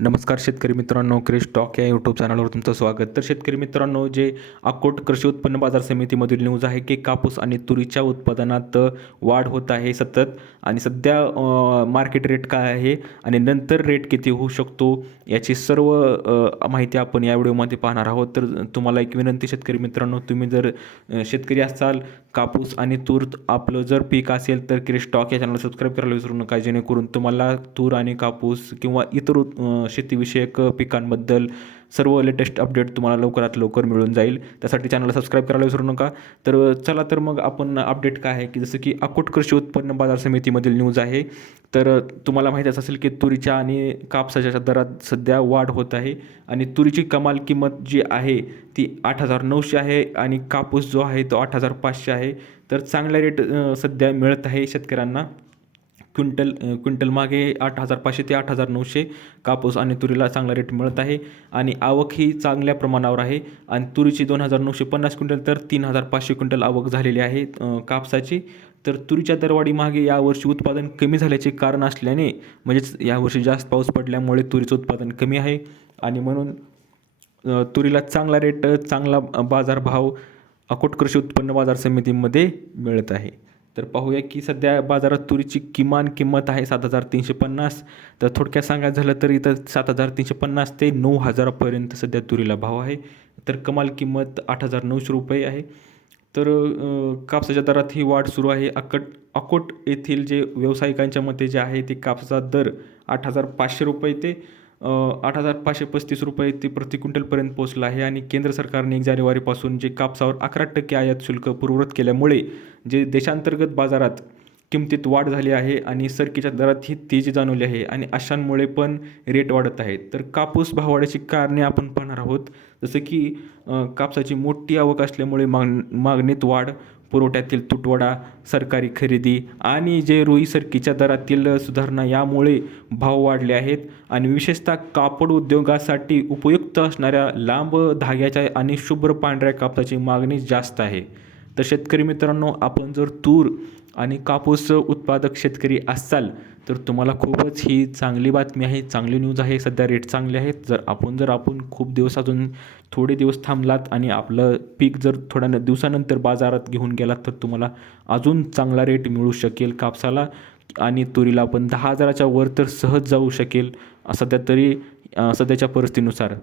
नमस्कार शेतकरी मित्रांनो क्रिश टॉक या यूट्यूब चॅनलवर तुमचं स्वागत. तर शेतकरी मित्रांनो जे अकोट कृषी उत्पन्न बाजार समितीमधील न्यूज आहे की कापूस आणि तुरीच्या उत्पादनात वाढ होत आहे सतत आणि सध्या मार्केट रेट काय आहे आणि नंतर रेट किती होऊ शकतो याची सर्व माहिती आपण या व्हिडिओमध्ये पाहणार आहोत. तर तुम्हाला एक विनंती शेतकरी मित्रांनो तुम्ही जर शेतकरी असाल कापूस आणि तूर आपलं जर पीक असेल तर क्रिश टॉक या चॅनल सबस्क्राईब करायला विसरू नका जेणेकरून तुम्हाला तूर आणि कापूस किंवा इतर शेतीविषयक पिकांबद्दल सर्व लेटेस्ट अपडेट तुम्हाला लवकरात लवकर मिळून जाईल. त्यासाठी चॅनलला सबस्क्राईब करायला विसरू नका. तर चला तर मग आपण अपडेट काय आहे की जसं की अकोट कृषी उत्पन्न बाजार समितीमधील न्यूज आहे. तर तुम्हाला माहीतच असेल की तुरीच्या आणि कापसाच्या दरात सध्या वाढ होत आहे. आणि तुरीची कमाल किंमत जी आहे ती आठ हजार नऊशे आहे आणि कापूस जो आहे तो आठ हजार पाचशे आहे. तर चांगला रेट सध्या मिळत आहे शेतकऱ्यांना. क्विंटल क्विंटल मागे आठ हजार पाचशे ते आठ हजार नऊशे कापूस आणि तुरीला चांगला रेट मिळत आहे. आणि आवक ही चांगल्या प्रमाणावर आहे. आणि तुरीची दोन हजार नऊशे पन्नास क्विंटल तर तीन हजार पाचशे क्विंटल आवक झालेली आहे कापसाची. तर तुरीच्या दरवाढी मागे यावर्षी उत्पादन कमी झाल्याचे कारण असल्याने म्हणजेच यावर्षी जास्त पाऊस पडल्यामुळे तुरीचं उत्पादन कमी आहे. आणि म्हणून तुरीला चांगला रेट चांगला बाजारभाव अकोट कृषी उत्पन्न बाजार समितीमध्ये मिळत आहे. तर पाहूया की सध्या बाजारात तुरीची किमान किंमत आहे सात हजार तीनशे पन्नास. तर थोडक्यात सांगायचं झालं तर इथं सात हजार तीनशे पन्नास ते नऊ हजारापर्यंत सध्या तुरीला भाव आहे. तर कमाल किंमत आठ हजार नऊशे रुपये आहे. तर कापसाच्या दरात ही वाढ सुरू आहे. अकट अकोट येथील जे व्यावसायिकांच्या मते जे आहे ते कापसाचा दर आठ हजार पाचशे रुपये ते आठ हजार पाचशे पस्तीस रुपये ते प्रति क्विंटलपर्यंत पोहोचला आहे आणि केंद्र सरकारने एक जानेवारीपासून जे कापसावर अकरा टक्के आयात शुल्क पूर्ववत केल्यामुळे जे देशांतर्गत बाजारात किमतीत वाढ झाली आहे आणि सरकीच्या दरात ही तेजी जाणवली आहे आणि अशांमुळे पण रेट वाढत आहेत. तर कापूस भाववाढीची कारणे आपण पाहणार आहोत. जसं की कापसाची मोठी आवक असल्यामुळे माग मागणीत वाढ पुरवठ्यातील तुटवडा सरकारी खरेदी आणि जे रुई सरकीच्या दरातील सुधारणा यामुळे भाव वाढले आहेत आणि विशेषतः कापड उद्योगासाठी उपयुक्त असणाऱ्या लांब धाग्याच्या आणि शुभ्र पांढऱ्या कापसाची मागणी जास्त आहे. तर शेतकरी मित्रांनो आपण जर तूर आणि कापूस उत्पादक शेतकरी असाल तर तुम्हाला खूपच ही चांगली बातमी आहे चांगली न्यूज आहे सध्या रेट चांगले आहेत. जर आपण जर आपण खूप दिवस अजून थोडे दिवस थांबलात आणि आपलं पीक जर थोड्या न- दिवसानंतर बाजारात घेऊन गेलात तर तुम्हाला अजून चांगला रेट मिळू शकेल कापसाला आणि तुरीला पण दहा हजाराच्या वर तर सहज जाऊ शकेल. सध्या तरी सध्याच्या परिस्थितीनुसार.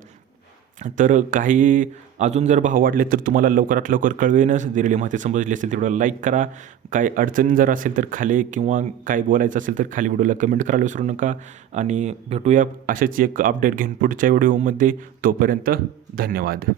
तर काही अजून जर भाव वाढले तर तुम्हाला लवकरात लवकर कळवेनच. दिलेली माहिती समजली असेल तेवढं लाईक करा. काही अडचणी जर असेल तर खाली किंवा काही बोलायचं असेल तर खाली व्हिडिओला कमेंट करायला विसरू नका. आणि भेटूया अशाच एक अपडेट घेऊन पुढच्या व्हिडिओमध्ये तोपर्यंत धन्यवाद.